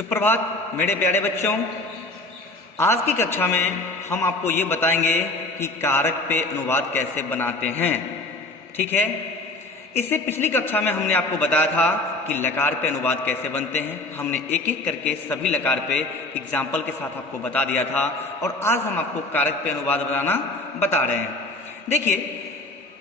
सुप्रभात मेरे प्यारे बच्चों। आज की कक्षा में हम आपको ये बताएंगे कि कारक पे अनुवाद कैसे बनाते हैं। ठीक है, इससे पिछली कक्षा में हमने आपको बताया था कि लकार पे अनुवाद कैसे बनते हैं। हमने एक एक करके सभी लकार पे एग्जाम्पल के साथ आपको बता दिया था और आज हम आपको कारक पे अनुवाद बनाना बता रहे हैं। देखिए,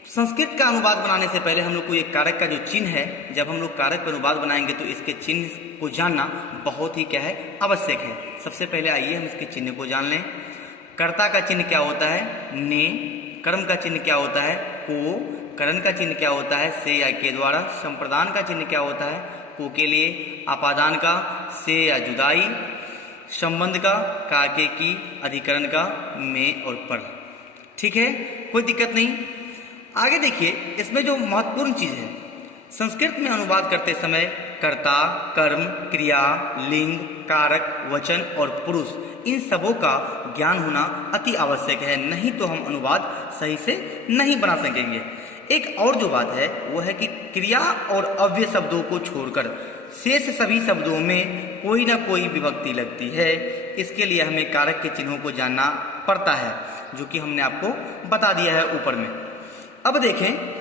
संस्कृत का अनुवाद बनाने से पहले हम लोग को एक कारक का जो चिन्ह है, जब हम लोग कारक पर अनुवाद बनाएंगे तो इसके चिन्ह को जानना बहुत ही क्या है, आवश्यक है। सबसे पहले आइए हम इसके चिन्ह को जान लें। कर्ता का चिन्ह क्या होता है, ने। कर्म का चिन्ह क्या होता है, को। करण का चिन्ह क्या होता है, से या के द्वारा। संप्रदान का चिन्ह क्या होता है, को के लिए। आपादान का, से या जुदाई। संबंध का, के की। अधिकरण का, में और पर। ठीक है, कोई दिक्कत नहीं। आगे देखिए, इसमें जो महत्वपूर्ण चीज है, संस्कृत में अनुवाद करते समय कर्ता, कर्म, क्रिया, लिंग, कारक, वचन और पुरुष, इन सबों का ज्ञान होना अति आवश्यक है, नहीं तो हम अनुवाद सही से नहीं बना सकेंगे। एक और जो बात है वो है कि क्रिया और अव्यय शब्दों को छोड़कर शेष सभी शब्दों में कोई ना कोई विभक्ति लगती है। इसके लिए हमें कारक के चिन्हों को जानना पड़ता है, जो कि हमने आपको बता दिया है ऊपर में। अब देखें,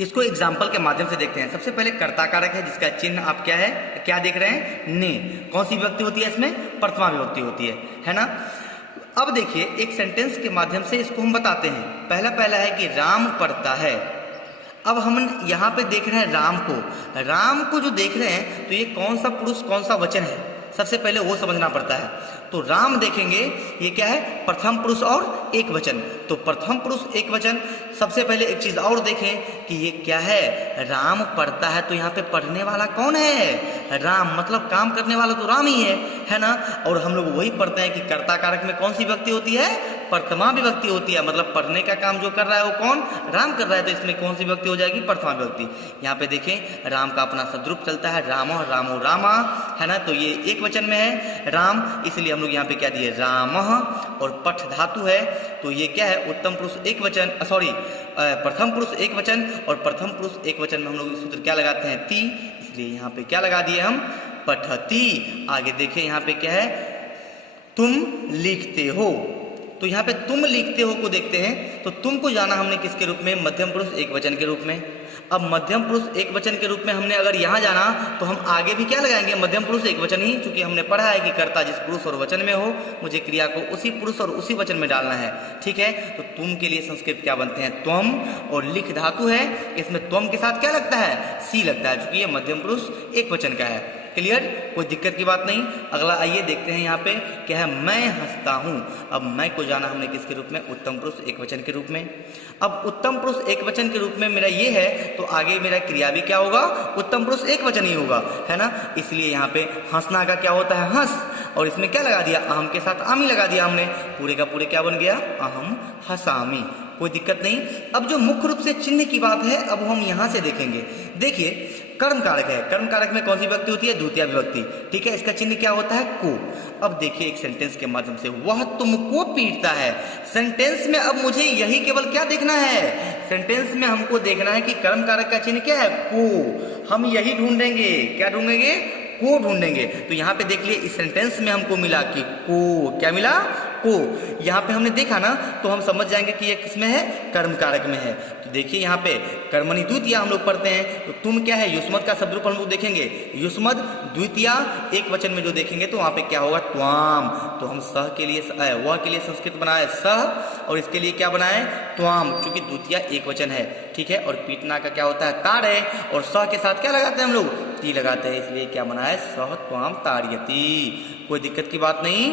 इसको एग्जाम्पल के माध्यम से देखते हैं। सबसे पहले कर्ता कारक है, जिसका चिन्ह आप क्या देख रहे हैं, ने। कौन सी विभक्ति होती है इसमें, प्रथमा विभक्ति होती है ना। अब देखिए, एक सेंटेंस के माध्यम से इसको हम बताते हैं। पहला है कि राम पढ़ता है। अब हम यहाँ पे देख रहे हैं राम को जो देख रहे हैं, तो ये कौन सा पुरुष कौन सा वचन है, सबसे पहले वो समझना पड़ता है। तो राम देखेंगे, ये क्या है, प्रथम पुरुष और एक वचन। तो प्रथम पुरुष एक वचन। सबसे पहले एक चीज और देखें कि ये क्या है, राम पढ़ता है, तो यहाँ पे पढ़ने वाला कौन है, राम। मतलब काम करने वाला तो राम ही है ना। और हम लोग वही पढ़ते हैं कि कर्ता कारक में कौन सी विभक्ति होती है, प्रथमा विभक्ति होती है। मतलब पढ़ने का काम जो कर रहा है वो कौन, राम कर रहा है, तो इसमें कौन सी विभक्ति हो जाएगी, प्रथमा विभक्ति। यहाँ पे देखें, राम का अपना सद्रूप चलता है, रामो रामो रामा, है ना। तो ये एक वचन में है राम, इसलिए हम लोग यहाँ पे क्या दिए, राम। और पठ धातु है, तो ये क्या है, उत्तम पुरुष एक वचन, प्रथम पुरुष एक वचन। और प्रथम पुरुष एक वचन में हम लोग सूत्र क्या लगाते हैं, ती, इसलिए यहाँ पे क्या लगा दिए हम, पठती। आगे देखें, यहाँ पे क्या है, तुम लिखते हो। तो यहाँ पे तुम लिखते हो को देखते हैं, तो तुम को जाना हमने किसके रूप में, मध्यम पुरुष एक वचन के रूप में। अब मध्यम पुरुष एक वचन के रूप में हमने अगर यहाँ जाना, तो हम आगे भी क्या लगाएंगे, मध्यम पुरुष एक वचन ही, क्योंकि हमने पढ़ा है कि कर्ता जिस पुरुष और वचन में हो, मुझे क्रिया को उसी पुरुष और उसी वचन में डालना है। ठीक है, तो तुम के लिए संस्कृत क्या बनते हैं, त्वम। और लिख धातु है, इसमें त्वम के साथ क्या लगता है, सी लगता है, क्योंकि ये मध्यम पुरुष एक वचन का है। क्लियर, कोई दिक्कत की बात नहीं। अगला आइए देखते हैं, यहाँ पे क्या है, मैं हंसता हूं। अब मैं को जाना हमने किसके रूप में, उत्तम पुरुष एक वचन के रूप में। अब उत्तम पुरुष एक वचन के रूप में मेरा ये है, तो आगे मेरा क्रिया भी क्या होगा, उत्तम पुरुष एक वचन ही होगा, है ना। इसलिए यहाँ पे हंसना का क्या होता है, हंस। और इसमें क्या लगा दिया, अहम के साथ आमी लगा दिया हमने, पूरे का पूरे क्या बन गया, अहम हसामी। कोई दिक्कत नहीं। अब जो मुख्य रूप से चिन्ह की बात है, अब हम यहाँ से देखेंगे। देखिए, कर्म कारक है, कर्म कारक में कौन सी विभक्ति होती है, द्वितीय विभक्ति। ठीक है, इसका चिन्ह क्या होता है, को। अब देखिए एक सेंटेंस के माध्यम से, वह तुमको पीटता है। सेंटेंस में अब मुझे यही केवल क्या देखना है, सेंटेंस में हमको देखना है कि कर्म कारक का चिन्ह क्या है, को। हम यही ढूंढेंगे, क्या ढूंढेंगे, को ढूंढेंगे। तो यहाँ पे देख लिए, इस सेंटेंस में हमको मिला कि को, क्या मिला, को। यहाँ पे हमने देखा ना, तो हम समझ जाएंगे कि ये किसमें है, कर्म कारक में है। तो देखिए यहाँ पे कर्मणि द्वितीया हम लोग पढ़ते हैं, तो तुम क्या है, युष्मद का शब्द रूप हम लोग देखेंगे, युष्मद द्वितीया एक वचन में जो देखेंगे, तो वहाँ पे क्या होगा, त्वाम। तो हम सह के लिए, वह के लिए संस्कृत बनाए सह, और इसके लिए क्या बनाए, त्वाम, क्योंकि द्वितीया एक वचन है। ठीक है, और पीटना का क्या होता है, ताड़ है, और सह के साथ क्या लगाते हैं हम लोग, ती लगाते हैं, इसलिए क्या बनाए, सह त्वाम ताड़यति। कोई दिक्कत की बात नहीं।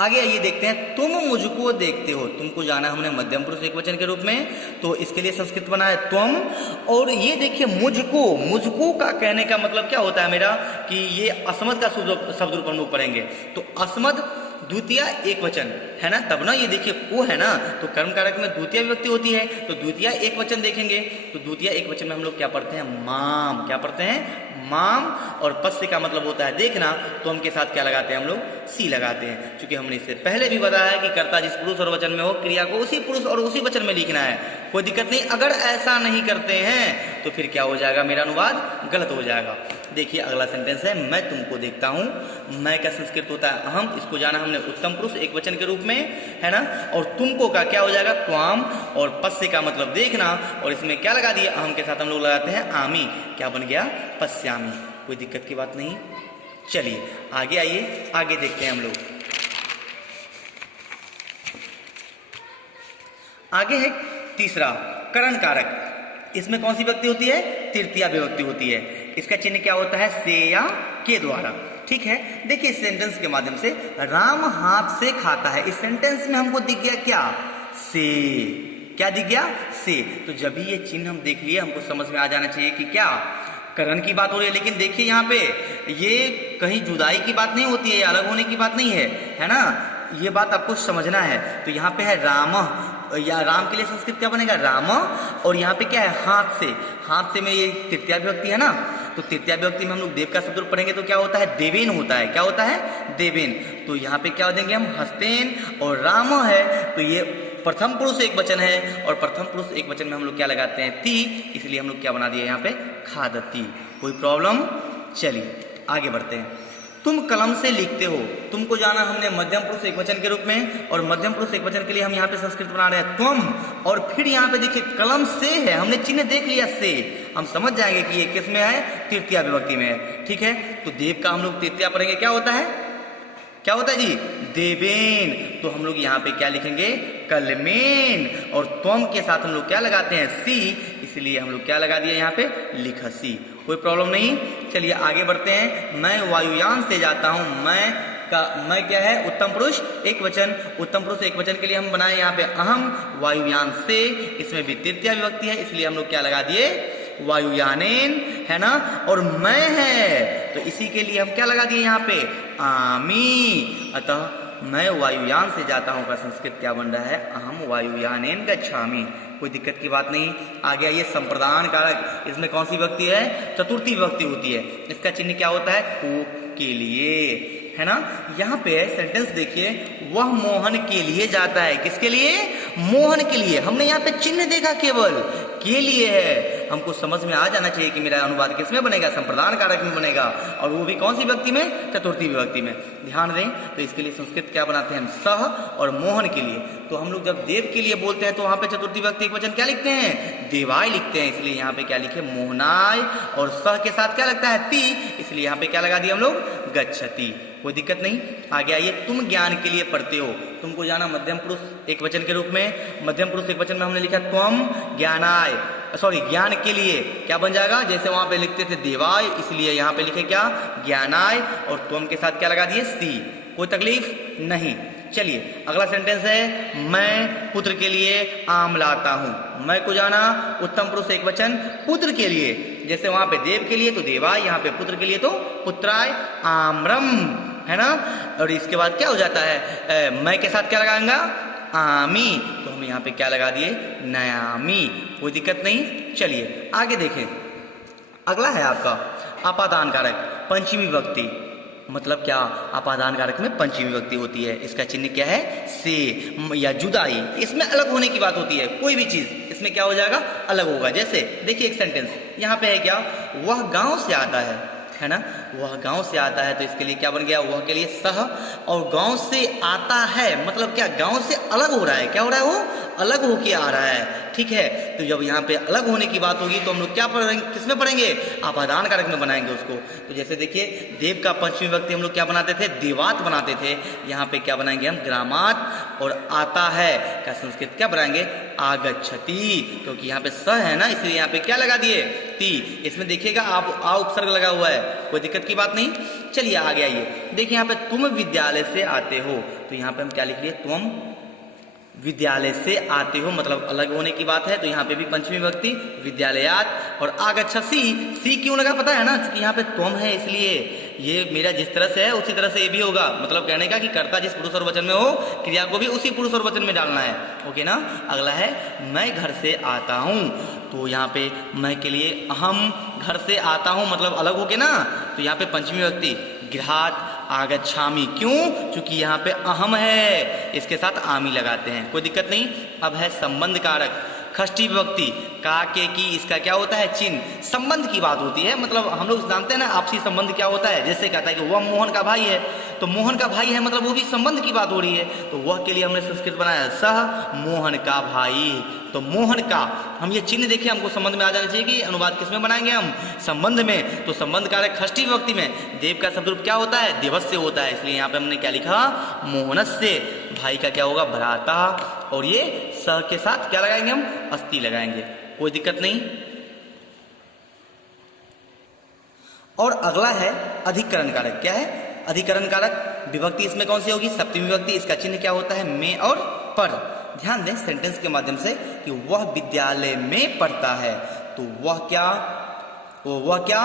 आगे आइए देखते हैं, तुम मुझको देखते हो। तुमको जाना हमने मध्यम पुरुष एक वचन के रूप में, तो इसके लिए संस्कृत बना है त्वम। और ये देखिए, मुझको का कहने का मतलब क्या होता है मेरा, कि ये अस्मद का शब्द रूप हम लोग पढ़ेंगे। तो अस्मद द्वितीय एक वचन है ना, तब ना ये देखिए को है ना, तो कर्म कारक में द्वितीय विभक्ति होती है, तो द्वितीय एक वचन देखेंगे। तो द्वितीय एक वचन में हम लोग क्या पढ़ते हैं, माम। क्या पढ़ते हैं, माम। और पस्य का मतलब होता है देखना, तो हम के साथ क्या लगाते हैं हम लोग, सी लगाते हैं, क्योंकि हमने इससे पहले भी बताया है कि कर्ता जिस पुरुष और वचन में हो, क्रिया को उसी पुरुष और उसी वचन में लिखना है। कोई दिक्कत नहीं। अगर ऐसा नहीं करते हैं तो फिर क्या हो जाएगा, मेरा अनुवाद गलत हो जाएगा। देखिए अगला सेंटेंस है मैं तुमको देखता हूँ। मैं का संस्कृत होता है अहम, इसको जाना हमने उत्तम पुरुष एक वचन के रूप में, है ना। और तुमको का क्या हो जाएगा त्वाम, और पश्य का मतलब देखना, और इसमें क्या लगा दिया अहम के साथ हम लोग लगाते हैं आमी, क्या बन गया पश्यामी। कोई दिक्कत की बात नहीं। चलिए आगे आइए, आगे देखते हैं हम लोग। आगे है तीसरा करण कारक। इसमें कौन सी विभक्ति होती है? तृतीया विभक्ति होती है। इसका चिन्ह क्या होता है? से या के द्वारा। ठीक है, देखिए इस सेंटेंस के माध्यम से राम हाथ से खाता है, इस सेंटेंस में हमको दिख गया क्या? से। क्या दिख गया? से। तो जब भी ये चिन्ह हम देख लिए हमको समझ में आ जाना चाहिए कि क्या करण की बात हो रही है। लेकिन देखिए यहाँ पे ये कहीं जुदाई की बात नहीं होती है, अलग होने की बात नहीं है ना। ये बात आपको समझना है। तो यहाँ पे है राम, या राम के लिए संस्कृत क्या बनेगा? राम। और यहाँ पे क्या है? हाथ से। हाथ से में ये तृतीया विभक्ति है ना, तो तृतीया विभक्ति में हम लोग देव का शब्द पढ़ेंगे तो क्या होता है? देवेन होता है। क्या होता है? देवेन। तो यहाँ पे क्या देंगे हम? हस्तेन। और राम है तो ये प्रथम पुरुष एक वचन है, और प्रथम पुरुष एक वचन में हम लोग क्या लगाते हैं? ती, इसलिए हम लोग क्या बना दिए यहाँ पे? खादती। कोई प्रॉब्लम? चलिए आगे बढ़ते हैं। तुम कलम से लिखते हो, तुमको जाना हमने मध्यम पुरुष एक वचन के रूप में, और मध्यम पुरुष एक वचन के लिए हम यहाँ पे संस्कृत बना रहे हैं तुम। और फिर यहाँ पे देखिए कलम से है, हमने चिन्ह देख लिया से, हम समझ जाएंगे कि ये किस में है? तृतीया विभक्ति में है। ठीक है, तो देव का हम लोग तृतीया पढ़ेंगे, क्या होता है? क्या होता है जी? देवेन। तो हम लोग यहाँ पे क्या लिखेंगे? कलमेन। और त्वम के साथ हम लोग क्या लगाते हैं? सी, इसलिए हम लोग क्या लगा दिया यहाँ पे? लिखसी। कोई प्रॉब्लम नहीं। चलिए आगे बढ़ते हैं। मैं वायुयान से जाता हूँ। मैं क्या है? उत्तम पुरुष एक वचन। उत्तम पुरुष एक वचन के लिए हम बनाए यहाँ पे अहम, वायुयान से, इसमें भी तृतीया विभक्ति है, इसलिए हम लोग क्या लगा दिए? वायुयानेन, है ना। और मैं है तो इसी के लिए हम क्या लगा दिए यहाँ पे? आमी। अतः मैं वायुयान से जाता हूँ का संस्कृत क्या बन रहा है? अहम वायुयानेन गच्छामि। कोई दिक्कत की बात नहीं। आगे आइए संप्रदान कारक। इसमें कौन सी विभक्ति है? चतुर्थी विभक्ति होती है। इसका चिन्ह क्या होता है? को के लिए, है ना। यहाँ पे सेंटेंस देखिए, वह मोहन के लिए जाता है। किसके लिए? मोहन के लिए। हमने यहाँ पे चिन्ह देखा, केवल के लिए है। हमको समझ में आ जाना चाहिए कि मेरा अनुवाद किसमें बनेगा? संप्रदान कारक में बनेगा, और वो भी कौन सी विभक्ति में? चतुर्थी विभक्ति में। ध्यान दें। तो इसके लिए संस्कृत क्या बनाते हैं हम? सह। और मोहन के लिए तो हम लोग जब देव के लिए बोलते हैं तो वहां पे चतुर्थी विभक्ति एक वचन क्या लिखते हैं? देवाय लिखते हैं। इसलिए यहाँ पे क्या लिखे? मोहनाय। और सह के साथ क्या लगता है? ती, इसलिए यहाँ पे क्या लगा दिया हम लोग? गच्छति। कोई दिक्कत नहीं। आगे आइए। तुम ज्ञान के लिए पढ़ते हो, तुमको जाना मध्यम पुरुष एक वचन के रूप में। मध्यम पुरुष एक वचन में हमने लिखा त्वम ज्ञानाय, सॉरी ज्ञान के लिए क्या बन जाएगा? जैसे वहां पे लिखते थे देवाय, इसलिए यहाँ पे लिखे क्या? ज्ञानाय। और त्वम के साथ क्या लगा दिए? सी। कोई तकलीफ नहीं। चलिए अगला सेंटेंस है, मैं पुत्र के लिए आम लाता हूं। मैं को जाना उत्तम पुरुष एक वचन, पुत्र के लिए। जैसे वहां पे देव के लिए तो देवाय, यहाँ पे पुत्र के लिए तो पुत्राय। आम्रम, है ना। और इसके बाद क्या हो जाता है? मैं के साथ क्या लगाएंगा? आमी। तो हम यहाँ पे क्या लगा दिए? नयामी। कोई दिक्कत नहीं। चलिए आगे देखें। अगला है आपका अपादान कारक, पंचमी विभक्ति। मतलब क्या? अपादान कारक में पंचमी विभक्ति होती है। इसका चिन्ह क्या है? से या जुदाई। इसमें अलग होने की बात होती है। कोई भी चीज इसमें क्या हो जाएगा? अलग होगा। जैसे देखिए एक सेंटेंस यहाँ पे है क्या? वह गांव से आता है ना। वह गांव से आता है तो इसके लिए क्या बन गया? वह के लिए सह। और गांव से आता है मतलब क्या? गांव से अलग हो रहा है। क्या हो रहा है? वो अलग होके आ रहा है। ठीक है, तो जब यहाँ पे अलग होने की बात होगी तो हम लोग क्या पढ़ेंगे? किसमें पढ़ेंगे? अपादान कारक में बनाएंगे उसको। तो जैसे देखिए देव का पंचमी विभक्ति हम लोग क्या बनाते थे? देवात बनाते थे। यहाँ पे क्या बनाएंगे हम? ग्रामात। और आता है का संस्कृत क्या बनाएंगे? आगच्छति। क्योंकि यहाँ पे स है ना, इसलिए यहाँ पे क्या लगा दिए? ती। इसमें देखिएगा आप आ उपसर्ग लगा हुआ है, कोई दिक्कत की बात नहीं। चलिए आगे आइए। देखिए यहाँ पे तुम विद्यालय से आते हो, तो यहाँ पे हम क्या लिख लिए? तुम विद्यालय से आते हो, मतलब अलग होने की बात है। तो यहाँ पे भी पंचमी विभक्ति विद्यालयात। और आगच्छसि, सी क्यों लगा पता है ना? क्योंकि यहाँ पे त्वम है, इसलिए ये मेरा जिस तरह से है उसी तरह से ये भी होगा। मतलब कहने का कि कर्ता जिस पुरुष और वचन में हो, क्रिया को भी उसी पुरुष और वचन में डालना है। ओके ना। अगला है मैं घर से आता हूँ। तो यहाँ पे मैं के लिए अहम, घर से आता हूँ मतलब अलग हो के ना। तो यहाँ पे पंचमी विभक्ति गृहात आगच्छामि। क्यों? क्योंकि यहाँ पे अहम है, इसके साथ आमी लगाते हैं। कोई दिक्कत नहीं। अब है संबंध कारक। षष्ठी विभक्ति, का के की, इसका क्या होता है चिन्ह, संबंध की बात होती है। मतलब हम लोग जानते हैं ना आपसी संबंध क्या होता है, जैसे कहता है कि वह मोहन का भाई है, तो मोहन का भाई है मतलब वो भी संबंध की बात हो रही है, तो वह के लिए हमने संस्कृत बनाया सह मोहन का भाई। तो मोहन का हम ये चिन्ह देखिए, हमको संबंध में आ जाना चाहिए कि अनुवाद किसमें बनाएंगे हम, संबंध में। तो संबंध कारक षष्ठी विभक्ति में देव का शब्द रूप क्या होता है, देवस्य होता है, इसलिए यहाँ पे हमने क्या लिखा, मोहनस्य। भाई का क्या होगा, भ्राता, और ये स के साथ क्या लगाएंगे हम, अस्थि लगाएंगे, कोई दिक्कत नहीं। और अगला है अधिकरण कारक। क्या है, अधिकरण कारक विभक्ति इसमें कौन सी होगी, सप्तमी विभक्ति, इसका चिन्ह क्या होता है, में और पर। ध्यान दें सेंटेंस के माध्यम से कि वह विद्यालय में पढ़ता है, तो वह क्या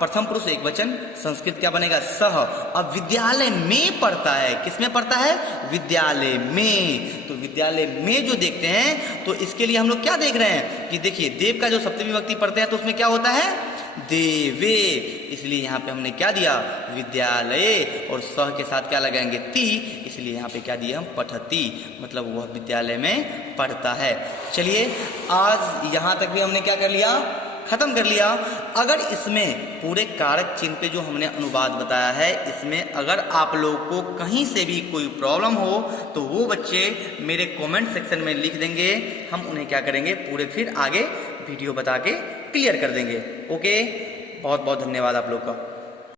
प्रथम पुरुष एक वचन, संस्कृत क्या बनेगा, सह। अब विद्यालय में पढ़ता है, किसमें पढ़ता है, विद्यालय में। तो विद्यालय में जो देखते हैं तो इसके लिए हम लोग क्या देख रहे हैं कि देखिए देव का जो सप्तमी विभक्ति पढ़ते हैं तो उसमें क्या होता है, देवे, इसलिए यहाँ पे हमने क्या दिया, विद्यालय, और सह के साथ क्या लगाएंगे, ती, इसलिए यहाँ पे क्या दिया हम, पठती, मतलब वह विद्यालय में पढ़ता है। चलिए आज यहाँ तक भी हमने क्या कर लिया, खत्म कर लिया। अगर इसमें पूरे कारक चिन्ह पे जो हमने अनुवाद बताया है, इसमें अगर आप लोग को कहीं से भी कोई प्रॉब्लम हो तो वो बच्चे मेरे कमेंट सेक्शन में लिख देंगे, हम उन्हें क्या करेंगे, पूरे फिर आगे वीडियो बता के क्लियर कर देंगे। ओके, बहुत बहुत धन्यवाद आप लोग का।